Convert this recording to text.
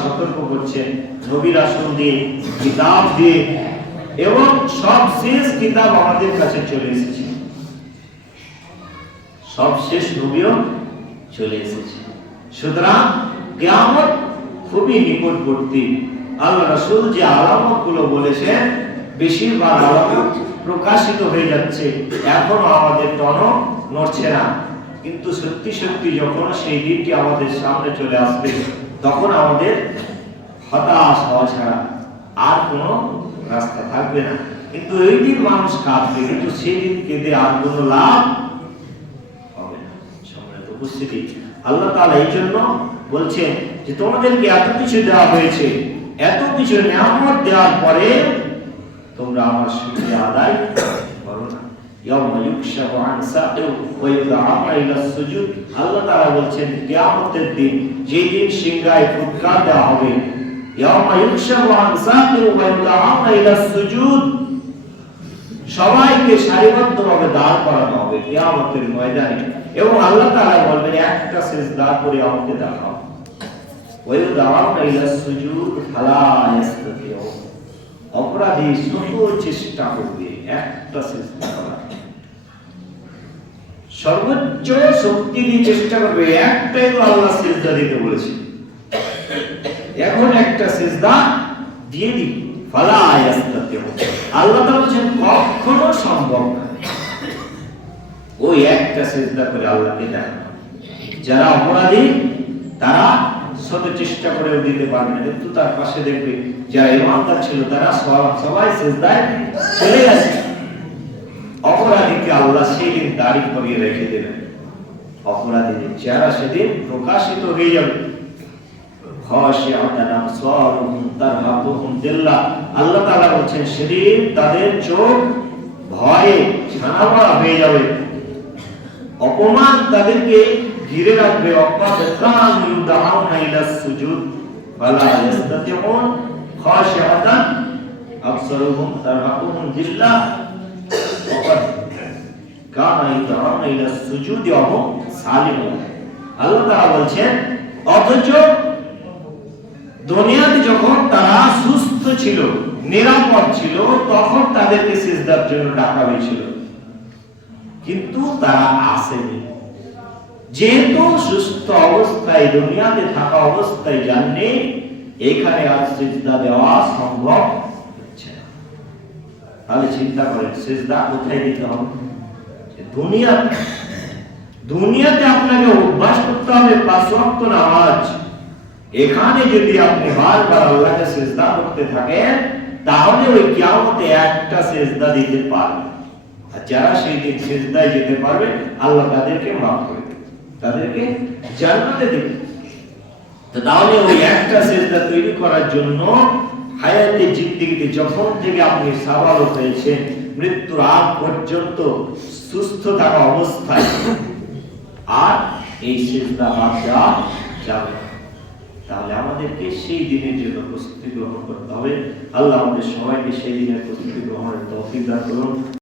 সতর্ক করছেন নবী রাসূল দিয়ে, কিতাব দিয়ে, এবং সব শেষ কিতাব আমাদের কাছে চলে এসেছে, সব শেষ নবীও চলে এসেছে। সুতরাং কিয়ামত খুবই নিকটবর্তী। আল্লাহ রাসূল যে আলামত গুলো বলেছেন বেশিরভাগ আলামত প্রকাশিত হয়ে যাচ্ছে, এখনো আমাদের টনক নড়ছে না। কিন্তু সত্যি সত্যি যখন সেই দিনটি আমাদের সামনে চলে আসবে, তখন আমাদের হতাশ হওয়া ছাড়া আর কোনো রাস্তা থাকবে না। কিন্তু এই দিন মানুষ কাঁদবে, কিন্তু সেই দিন কেঁদে আর কোনো লাভ হবে না। সম্মানিত উপস্থিতি, আল্লাহ তাআলা এই জন্য বলছেন যে তোমাদেরকে এত কিছু দেওয়া হয়েছে, এত কিছু নিয়ামত দেওয়ার পরে তোমরা আমার শুকরিয়া আদায় করো না। ইয়াউমা ইউকশাফু আন সাকিন ওয়া ইউদআউনা ইলা সুজুদ। আল্লাহ তাআলা বলছেন কিয়ামতের দিন, যেই দিন সিংহায় ফুৎকার দেওয়া হবে, ইয়াউমা ইউকশাফু আন সাকিন ওয়া ইউদআউনা ইলা সুজুদ, সবাইকে সারিবদ্ধভাবে দাঁড় করানো হবে কিয়ামতের ময়দানে, এবং আল্লাহ তাআলা বলবেন একটা সিজদা করে আমাকে দেখাও। ওয়া ইউদআউনা ইলা সুজুদ ফালা ইস্তাতিউ। অপরাধী শত চেষ্টা করবে একটা সিজদা করার, সর্বোচ্চ শক্তি দিয়ে চেষ্টা করবে, একটাই তো আল্লাহ সিজদা দিতে বলেছে, এখন একটা সিজদা দিয়ে দিই, ফালা ইস্তাতিউ। আল্লাহ তাআলা বলেন কখনো সম্ভব না। ওই একটা সিজদা করে আল্লাহকে দেখানো। যারা অপরাধী তারা শত চেষ্টা করেও দিতে পারবে না, কিন্তু তার পাশে দেখবে যারা ইমানদার ছিল তারা সবাই সিজদায় চলে গেছে। অপরাধীকে আল্লাহ সেদিন দাঁড়ি করিয়ে রেখে দেবেন, অপরাধীদের চেহারা সেদিন প্রকাশিত হয়ে যাবে। খাশিআতান আবসারুহুম তারহাকুহুম যিল্লাহ। আল্লাহ তাআলা বলেন সেদিন তাদের চোখ ভয়ে ছানাবড়া হয়ে যাবে, অপমান তাদেরকে ঘিরে রাখবে। অকাদান ইউদাউনা ইলা সুজুদ ফালা ইস্তাতিউন খাশিআতান আবসারুহুম তারহাকুহুম যিল্লাহ ওয়াকাদ কানা ইউদাউনা ইলা সুজুদি ওয়া হুম সালিমুন। আল্লাহ তাআলা বলেন অথচ দুনিয়াতে যখন তারা সুস্থ ছিল, নিরাপদ ছিল, তখন তাদেরকে সিজদার জন্য ডাকা হয়েছিল, কিন্তু তারা আসেনি। যেহেতু সুস্থ অবস্থায় দুনিয়াতে থাকা অবস্থায় জাননি এখানে আজ সিজদা দেওয়া সম্ভব হচ্ছে না, তাহলে চিন্তা করেন সিজদা কোথায় দিতে হবে? দুনিয়াতে আপনাকে অভ্যাস করতে হবে 5 ওয়াক্ত নামাজ। এখানে যদি আপনি বারবার আল্লাহকে সিজদা করতে থাকেন, তাহলে ওই কিয়ামতে একটা সিজদা দিতে পারবেন। আর যারা সেই দিন সিজদায় যেতে পারবে, আল্লাহ তাদেরকে মাফ করে দেবে, তাদেরকে জান্নাতে দেবে। তো তাহলে ওই একটা সিজদা তৈরি করার জন্য হায়াতে জিন্দেগিতে যখন থেকে আপনি সাবালক হয়েছেন, মৃত্যুর আগ পর্যন্ত সুস্থ থাকা অবস্থায় আর এই সিজদা বাদ দেওয়া যাবে। তাহলে আমাদেরকে সেই দিনের জন্য প্রস্তুতি গ্রহণ করতে হবে। আল্লাহ আমাদের সবাইকে সেই দিনের প্রস্তুতি গ্রহণের তৌফিক দান করুন।